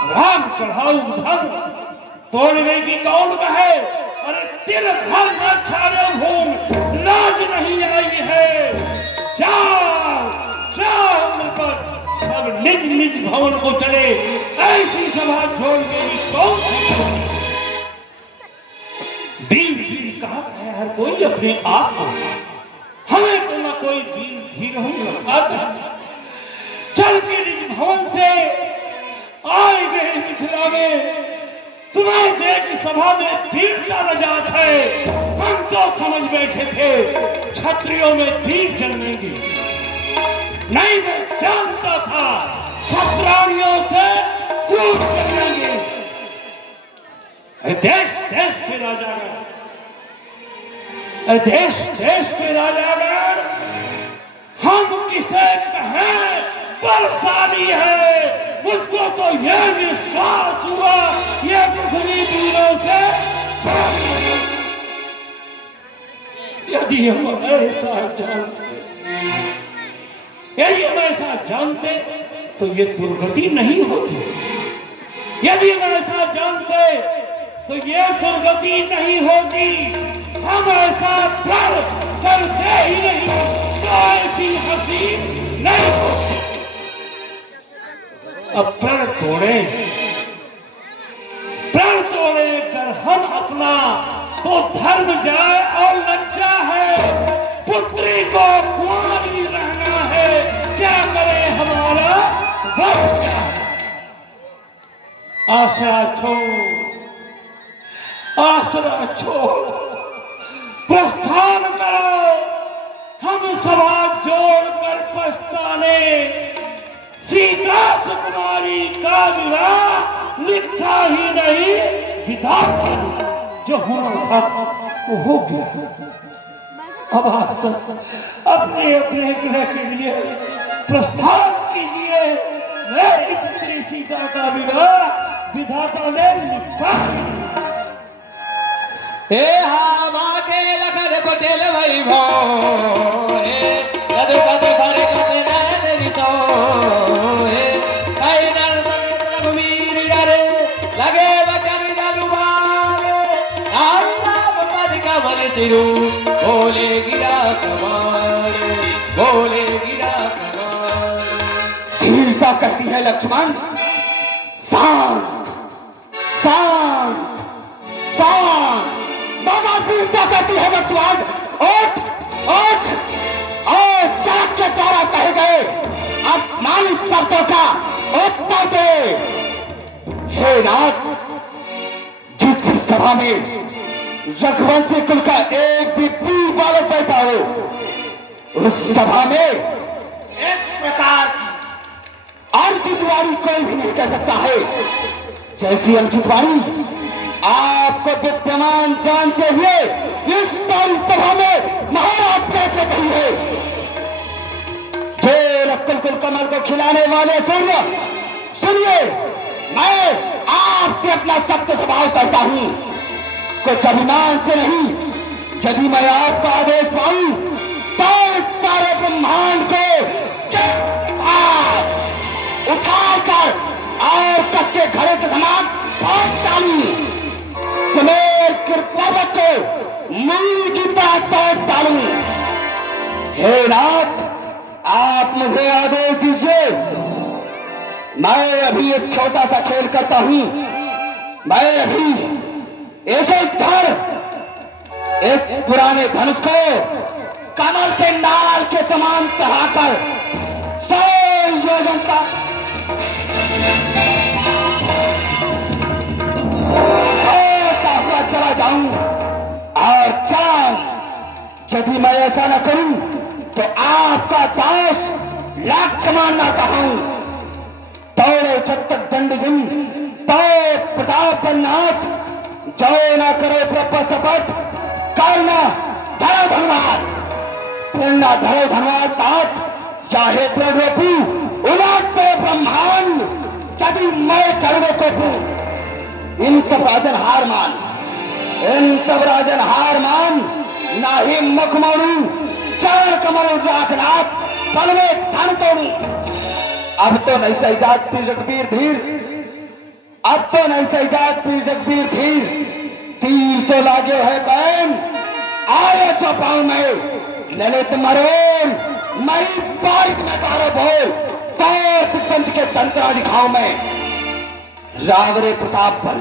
राम चढ़ाऊ धर्म तोड़ने की कौन कहे। अरे तिल धर न छाड़ो भूम, लाज नहीं आई है। जाओ जाओ मिलकर सब निज निज भवन को चले। ऐसी सभा छोड़ मेरी कौन सी वीर वीर कहा है हर कोई अपने आप को। हमें तो न कोई वीर धीर आता। चल के निज भवन से आए गए मिथिला में। तुम्हें देख सभा में वीरता नजात है। हम तो समझ बैठे थे क्षत्रियों में वीर जन्मेंगे। नहीं, मैं जानता था क्षत्राणियों से क्रूर जन्मेंगे। देश देश के राजागण, देश देश के राजागण, हम किसे कहें बलशाली है। मुझको तो यह विश्वास हुआ ये पृथ्वी वीरों से। यदि हम ऐसा जानते तो ये दुर्गति नहीं होती। यदि हम ऐसा जानते तो ये दुर्गति नहीं होगी। हम ऐसा प्रण करते ही नहीं तो ऐसी हंसी नहीं होती। अब प्रण तोड़े अगर हम अपना तो धर्म जाए और लज्जा है। पुत्री को कुंवारी रहना है, क्या करे हमारा बस क्या है। आसरा छोड़ प्रस्थान करो। हम सभा जोड़कर पछताने। सीता सुकुमारी का विवाह लिखा ही नहीं विधाता। जो होना था वो हो गया। अब आप सब अपने अपने ग्रह के लिए प्रस्थान कीजिए। मेरी पुत्री सीता का विवाह विधाता ने लिखा। हे हामाके लखन कोटेल वैभव, हे कद कद भरे कद नैन तो, हे कई नर रघुवीर डरे लगे वचन जलुबारे। नाम नाम पद कमल तिरु बोले गिरा कमाल, बोले गिरा कमाल। धीरता कहती है लक्ष्मण, शांत शांत शांत। बाबा वीरता कहती है लक्ष्मण, उठ उठ और जाग के तारा कहे गए अपमानित शब्दों का उत्तर दे। हे नाथ, जिस भी सभा में रघुवंशी कुल का एक भी वीर बालक बैठा हो, उस सभा में इस प्रकार अर्जितवाणी कोई भी नहीं कह सकता है जैसी अर्जितवाणी आपको विद्यमान जानते हुए इस सारी सभा में महाराज कहते कही है। जो रक्तकुल कमल को खिलाने वाले सूर्य, सुनिए, मैं आपसे अपना सत्य स्वभाव करता हूं। कुछ अभिमान से नहीं, यदि मैं आपका आदेश पाऊं तो इस सारे ब्रह्मांड को उठाकर और कच्चे घड़े के समान फेंक डालूं। सुमेर पर्वत को मूल की तरह तोड़ डालूं। हे नाथ, आप मुझे आदेश दीजिए। मैं अभी एक छोटा सा खेल करता हूं। मैं अभी ऐसे धर इस पुराने धनुष को कमल से नाल के समान चढ़ाकर 100 योजन तक चला जाऊं और जाऊं। यदि मैं ऐसा न करूं तो आपका दास लाक्षमान न कहूं। दौड़े जब तक दंड जिन तो प्रताप नाथ, जो न करे प्रपा शपथ करना धरो धनवाद, प्रेरणा धरो धनवाद नाथ। चाहे प्रेरणोपी उलाटते ब्रह्मांड, यदि मैं चरणों को पूछ इन सब राजन हार मान, इन सब राजन हार मान। ना ही मुख मोड़ू, चरण कमल राखनाथ, पल में धन तोड़ू। अब तो नहीं सही जात रघुवीर धीर, अब तो नहीं सही जात पीर जगबीर धीर 300 लागे है बैन आयो चौपाऊ में ललित मरोल मई बारिक में तारो बोल तो पंथ के तंत्रा दिखाओ मैं रावरे प्रताप बल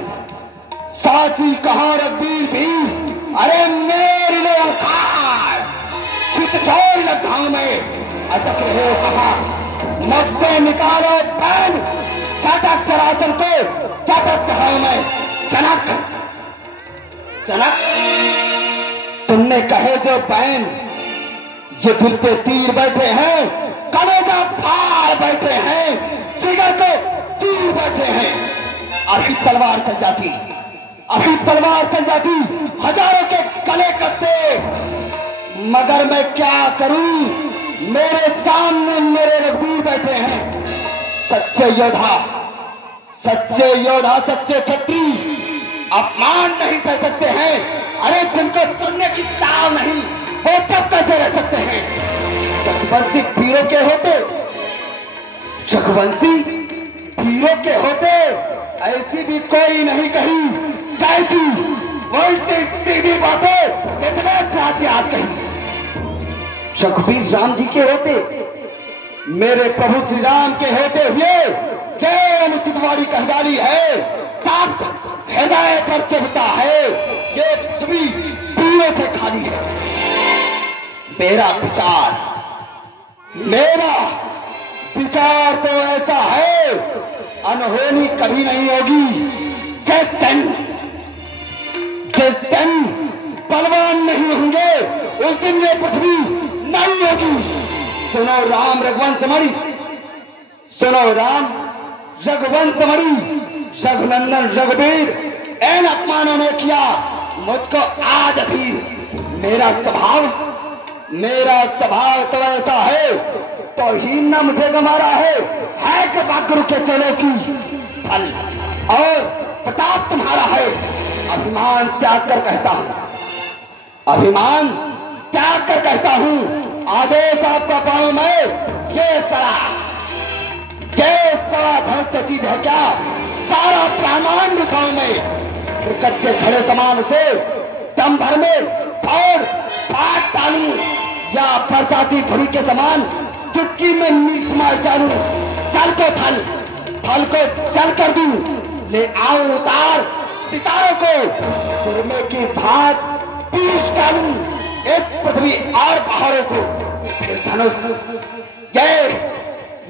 साची कहा रघबीर भी अरे मेरी लो कार चित छोड़ लखाओ में अटक रहे कहा नक्श से निकालो बैन चाटक सरासन को चाटक चढ़ाओ मैं चनक चनक तुमने कहे जो बैन ये दिल पे तीर बैठे हैं कलेजा फाड़ बैठे हैं जिगर को चीर बैठे हैं अभी तलवार चल जाती हजारों के गले कटते मगर मैं क्या करूं मेरे सामने मेरे रघुवीर बैठे हैं सच्चे योद्धा सच्चे छत्री अपमान नहीं कर सकते हैं अरे जिनको सुनने की ताव नहीं वो तब कैसे रह सकते हैं रघुवंशी वीरों के होते ऐसी भी कोई नहीं कही जैसी उल्टी सीधी बातें इतने साथी आज कही रघुवीर राम जी के होते मेरे प्रभु श्री राम के होते हुए जय अनुचित वाणी कहवाली है साथ हृदय पर चढ़ता है ये पृथ्वी पीड़ों से खाली है मेरा विचार तो ऐसा है अनहोनी कभी नहीं होगी जिस दिन बलवान नहीं होंगे उस दिन ये पृथ्वी नहीं होगी सुनो राम रघुवंश मणि रघुनंदन रघुवीर इन अपमानों ने किया मुझको आज अधीर मेरा स्वभाव तो ऐसा है तो ही न मुझे गंवारा है कृपा गुरु के चेलों की फल और प्रताप तुम्हारा है अभिमान त्याग कर कहता हूं आदेश आपका पाऊं मैं ये सड़ा धन चीज है क्या सारा प्रामाण दिखाऊं मैं फिर कच्चे खड़े समान से दम भर में और पाट डालूं या बरसाती धुरी के समान चुटकी में मीस मार डालूं चल को फल को चल कर दूं ले आऊं उतार सितारों को सुरमे की भात पीस डालूं एक पृथ्वी और पहाड़ों को फिर धनुष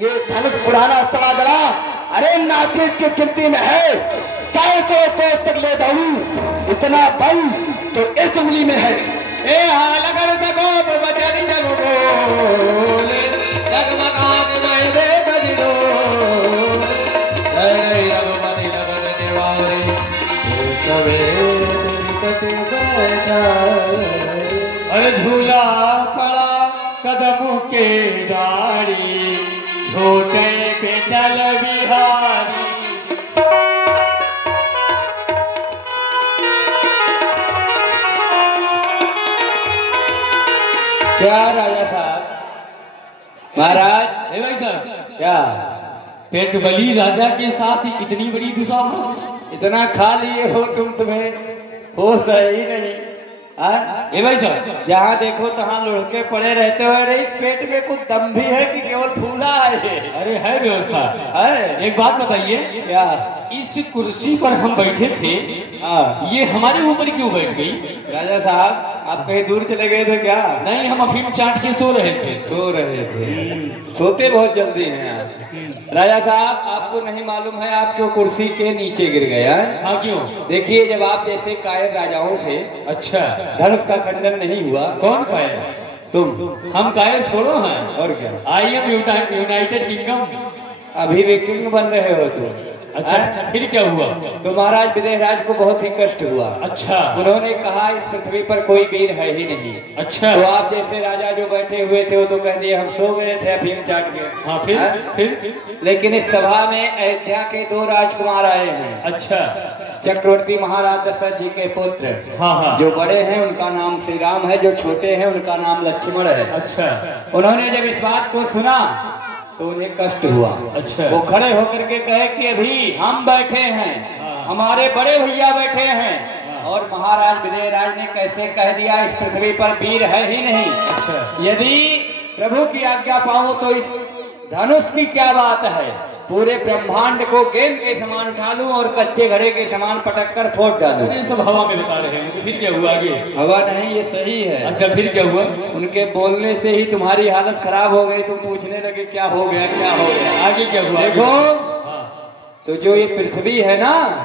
ये धनुष उड़ाना सवादरा अरे नाचित की गिनती में है सैकड़ों को तक ले जाऊं इतना बल तो इस उंगली में है ए लगन सको बचनी जग बोले जगमगान मैं देख दिलो अरे रघुपति लगन निवारे सबे कते बैठा अरे झूला पड़ा कदम के डाड़ी छोटे पे चल बिहारी क्या राजा साहब महाराज हे भाई साहब क्या पेट बली राजा के साथ ही इतनी बड़ी दुसाहस इतना खा लिए हो तुम्हें हो सही नहीं ए भाई साहब जहाँ देखो तहाँ लुढ़के पड़े रहते हो अरे पेट में कुछ दम भी है कि केवल फूला है अरे है व्यवस्था है एक बात बताइए क्या इस कुर्सी पर हम बैठे थे ये हमारे ऊपर क्यों बैठ गई राजा साहब आप कहीं दूर चले गए थे क्या नहीं हम अफीम चाट के सो रहे थे सोते बहुत जल्दी हैं राजा साहब आपको नहीं मालूम है आप क्यों कुर्सी के नीचे गिर गया हाँ क्यों देखिए जब आप जैसे कायर राजाओं से अच्छा धर्म का खंडन नहीं हुआ कौन कायर तुम हम कायर छोड़ो हैं और क्या आई एम यूनाइटेड किंगडम अभी भी किंग बन रहे हो तुम अच्छा फिर क्या हुआ तो महाराज विदेहराज को बहुत ही कष्ट हुआ अच्छा उन्होंने कहा इस पृथ्वी पर कोई वीर है ही नहीं अच्छा तो आप जैसे राजा जो बैठे हुए थे वो तो कह दिए हम सो गए थे अफीम चाट के हाँ फिर लेकिन इस सभा में अयोध्या के 2 राजकुमार आए हैं अच्छा चक्रवर्ती महाराज दशरथ जी के पुत्र हाँ जो बड़े हैं उनका नाम श्री राम है जो छोटे हैं उनका नाम लक्ष्मण है अच्छा उन्होंने जब इस बात को सुना तो उन्हें कष्ट हुआ। अच्छा। वो खड़े होकर के कहे कि अभी हम बैठे हैं, हमारे बड़े भैया बैठे हैं, और महाराज विजयराज ने कैसे कह दिया इस पृथ्वी पर वीर है ही नहीं। अच्छा। यदि प्रभु की आज्ञा पाऊं तो इस धनुष की क्या बात है, पूरे ब्रह्मांड को गेंद के समान उठा लूं और कच्चे घड़े के समान पटक कर फोड़ डालूं। ये सब हवा में बता रहे हैं, तो फिर क्या हुआ आगे? हवा नहीं, ये सही है। अच्छा, फिर क्या हुआ? उनके बोलने से ही तुम्हारी हालत खराब हो गई, तुम पूछने लगे क्या हो गया क्या हो गया। आगे क्या हुआ? देखो, तो जो ये पृथ्वी है ना,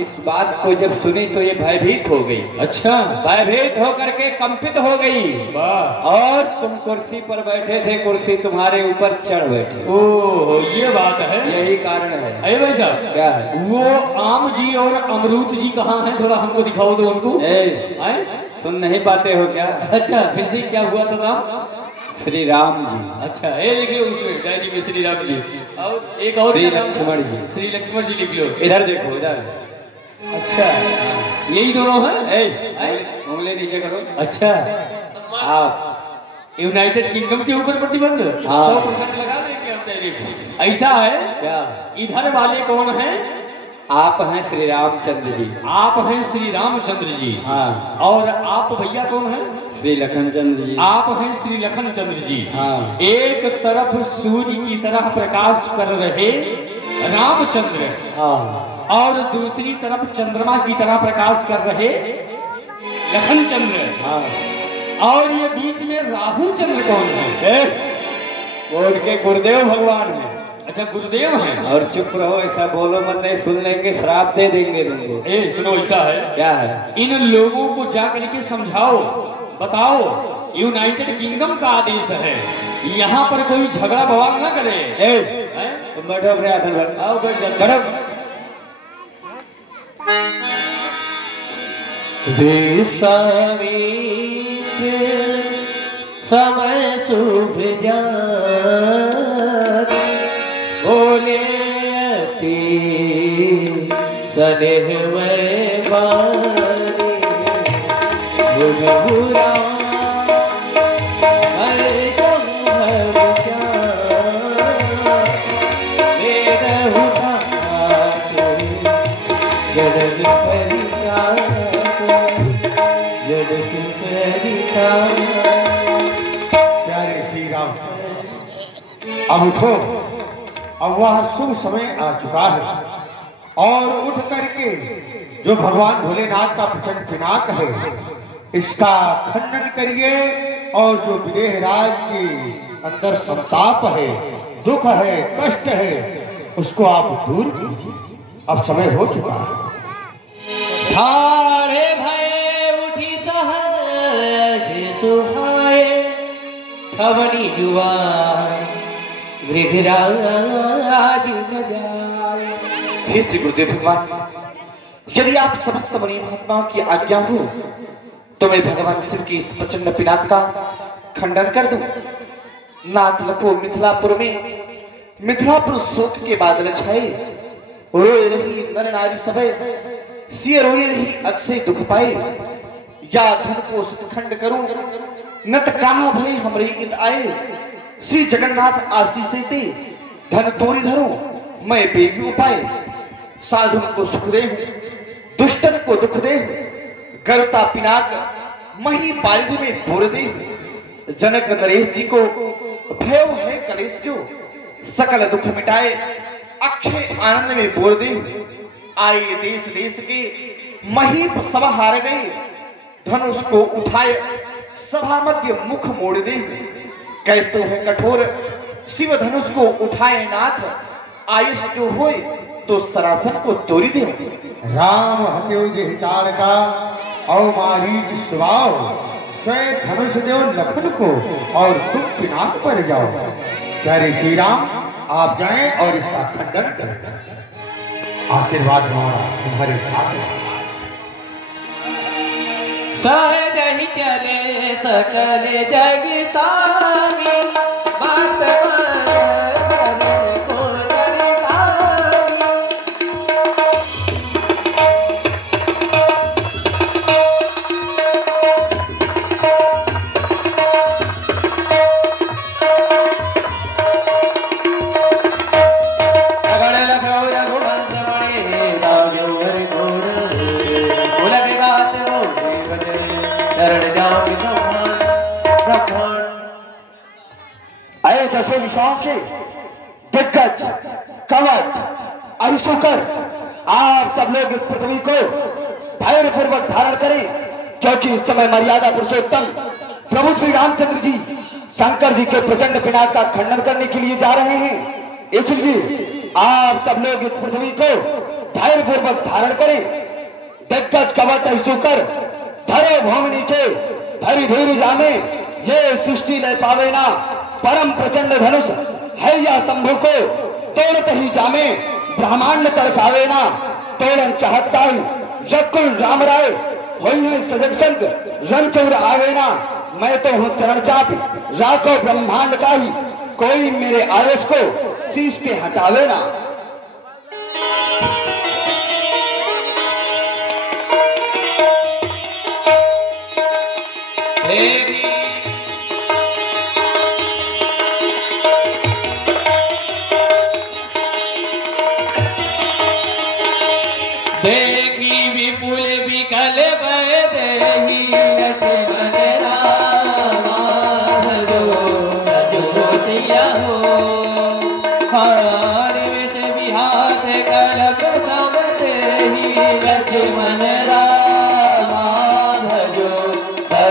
इस बात को जब सुनी तो ये भयभीत हो गई। अच्छा। भयभीत होकर के कंपित हो गई। वाह। और तुम कुर्सी पर बैठे थे, कुर्सी तुम्हारे ऊपर चढ़ बैठे। ओ, ये बात है, यही कारण है। अरे भाई साहब, क्या है? वो आम जी और अमरूद जी कहाँ हैं? थोड़ा हमको दिखाओ दो उनको। सुन नहीं पाते हो क्या? अच्छा, फिर से क्या हुआ था नाम? श्री राम जी। अच्छा, ये लिख लो उसमें डायरी में, श्री राम जी। और एक और श्री लक्ष्मण जी। श्री लक्ष्मण जी लिख लो। इधर देखो, इधर। अच्छा, यही दोनों हैं। उंगली नीचे करो। अच्छा, आप यूनाइटेड किंगडम के ऊपर प्रतिबंध 100% लगा देंगे हम तेरे को। ऐसा है क्या? इधर वाले कौन हैं? आप हैं श्री रामचंद्र जी। आप हैं श्री रामचंद्र जी। हाँ। और आप भैया कौन हैं? श्री लखनचंद्र जी। आप हैं श्री लखनचंद्र जी। हाँ। एक तरफ सूर्य की तरह प्रकाश कर रहे रामचंद्र, हाँ। और दूसरी तरफ चंद्रमा की तरह प्रकाश कर रहे लखनचंद्र। हाँ। और ये बीच में राहु चंद्र कौन है? वो उनके गुरुदेव भगवान हैं। अच्छा, गुरुदेव हैं। और चुप रहो, ऐसा बोलो मत, नहीं सुन लेंगे, श्राप दे देंगे तुमको। ए सुनो, ऐसा है। क्या है? इन लोगों को जा करके समझाओ, बताओ यूनाइटेड किंगडम का आदेश है, यहाँ पर कोई झगड़ा बवाल न करे। तुम बैठो अपने आसन पर। आओ बैठ जाओ। बैठो। समय शुभ बोले अति सनेह में बुरा प्यारे श्री राम, अब उठो, अब वह शुभ समय आ चुका है, और उठ करके जो भगवान भोलेनाथ का प्रचंड पिनाक है इसका खंडन करिए, और जो विदेहराज के अंदर संताप है, दुख है, कष्ट है, उसको आप दूर कीजिए। अब समय हो चुका है। थारे भय उठी सहज सुहाए, खबरी जुबान वृद्धराज न जाए। हे श्री गुरुदेव भगवान, यदि आप समस्त मुनि महात्माओं की आज्ञा हो तो मैं भगवान शिव की इस प्रचंड पिनाक का खंडन कर दूं। नाथ लखो मिथिलापुर में, मिथिलापुर शोक के बादल छाए, रोए रही नर नारी सभे, सिय रोए रही अक्षय दुख पाए, या धन को सतखंड करूं, नत कहा भय हमरे इत आए, श्री जगन्नाथ आशीष दे, धन तोरी धरो, मैं बेगी उपाय, साधु को सुख दे, दुष्टन को दुख दे, गरुता पिनाक मही पारिधि में बोर दे, जनक नरेश जी को भयो है कलेश जो, सकल दुख मिटाए, अक्षय आनंद में बोर दे, आए देश देश के महीप सभा हार गए, धनुष को उठाए सभा मध्य मुख मोड़ दे, कैसो है कठोर शिव धनुष को उठाए नाथ, आयुष जो होए तो सरासन को तोड़ी दे। राम हत्यो जे हिताड़ का अवमारीच स्वभाव, स्वयं धनुष देव लखन को और तुम पिनाक पर जाओ। प्यारे श्री राम, आप जाएं और इसका खंडन करें। आशीर्वाद हमारा तुम्हारे साथ है। सहज ही चले सकल जग सामी, बात को ताव्यो हरि घोड़ उलग गात बोले बजे चरण जाऊं ब्रह्मांड। आए दसों दिशाओं के दिग्गज कवच अहिसुकर, आप सब लोग इस पृथ्वी को धैर्य पूर्वक धारण करें, क्योंकि इस समय मर्यादा पुरुषोत्तम प्रभु श्री रामचंद्र जी शंकर जी के प्रचंड पिनाक का खंडन करने के लिए जा रहे हैं। इसलिए आप सब लोग इस पृथ्वी को धैर्य पूर्वक धारण करें। दिग्गज कवच अहिसुकर धरे भूमि के धरी धीरे जामे, ये सृष्टि ले पावे ना परम प्रचंड धनुष है या शंभु को तोड़ते ही जामे, ब्रह्मांड तर पावे ना तोड़न चाहता जकुल राम राय होई सजग संग रणचौर आवे ना। मैं तो हूँ चरण चाप राखो ब्रह्मांड का ही, कोई मेरे आयुष को शीश के हटावे ना। देखी विपुल विकल भय देही लक्ष्मण रामा जो सिया हो हार विष विहात कलक सब देही लक्ष्मण रामा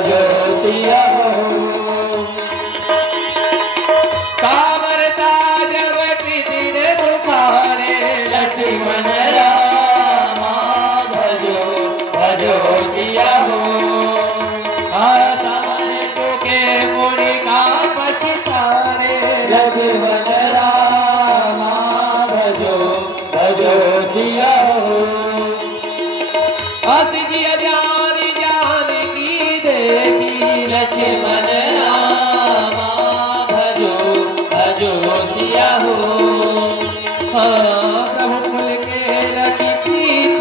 जो सिया हो कामरता जब कृतिन दुखारे लक्ष्मण लक्ष्मण रामा भजो भजो जिया हो। अस जिया जानी जानकी देखी लक्ष्मण रामा भजो भजो जिया हो। प्रभु कुल के रति प्रीत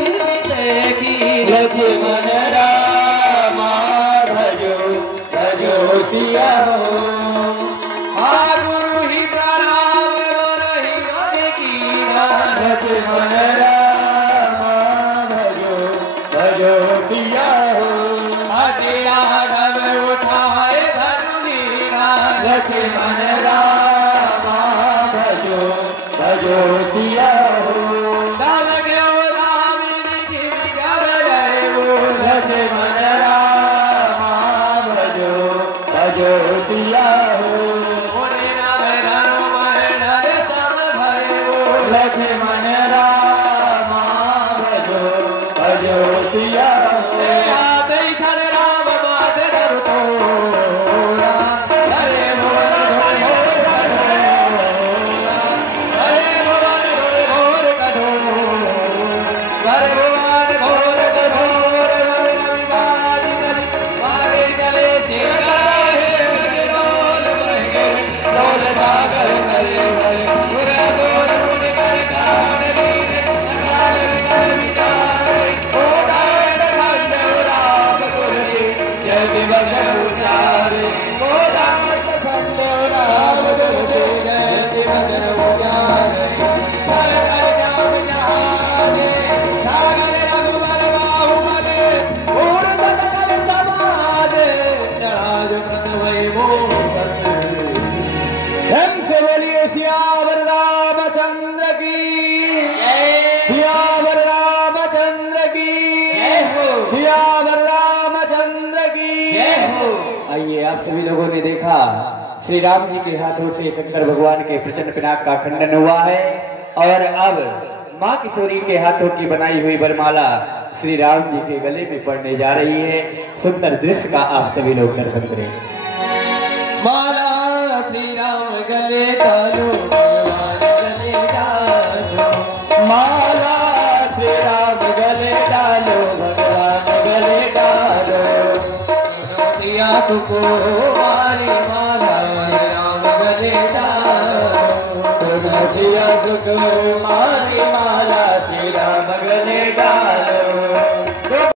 देखी लक्ष्मण रामा भजो भजो जिया हो। लक्ष्मण रामा भजो भजो पिया हो। हटिया घर उठाए धनुवीरा लक्ष्मण रामा भजो भजो पिया हो। लक्ष्मण रामा भजो भजो पिया हो। लक्ष्मण रामा भजो भजो सिया हो। आते खर राम बात करो तोरा, हरे भगवान घोर कठोर, हरे भगवान घोर कठोर, रवि बाज करी मारे चले तेरा है रोल बहे रोल सागर करे सियावर रामचंद्र की, सियावर रामचंद्र की, सियावर रामचंद्र की। आइए, आप सभी लोगों ने देखा श्री राम जी के हाथों से शंकर भगवान के प्रचंड पिनाक का खंडन हुआ है, और अब माँ किशोरी के हाथों की बनाई हुई वरमाला श्री राम जी के गले में पड़ने जा रही है। सुंदर दृश्य का आप सभी लोग दर्शन करें। माला श्री राम गले डालो, भगवान गले डालो, माला श्री राम गले डालो, भगवान गले डालो। दिया तुको मारी माला राम गले डालो, दिया तुको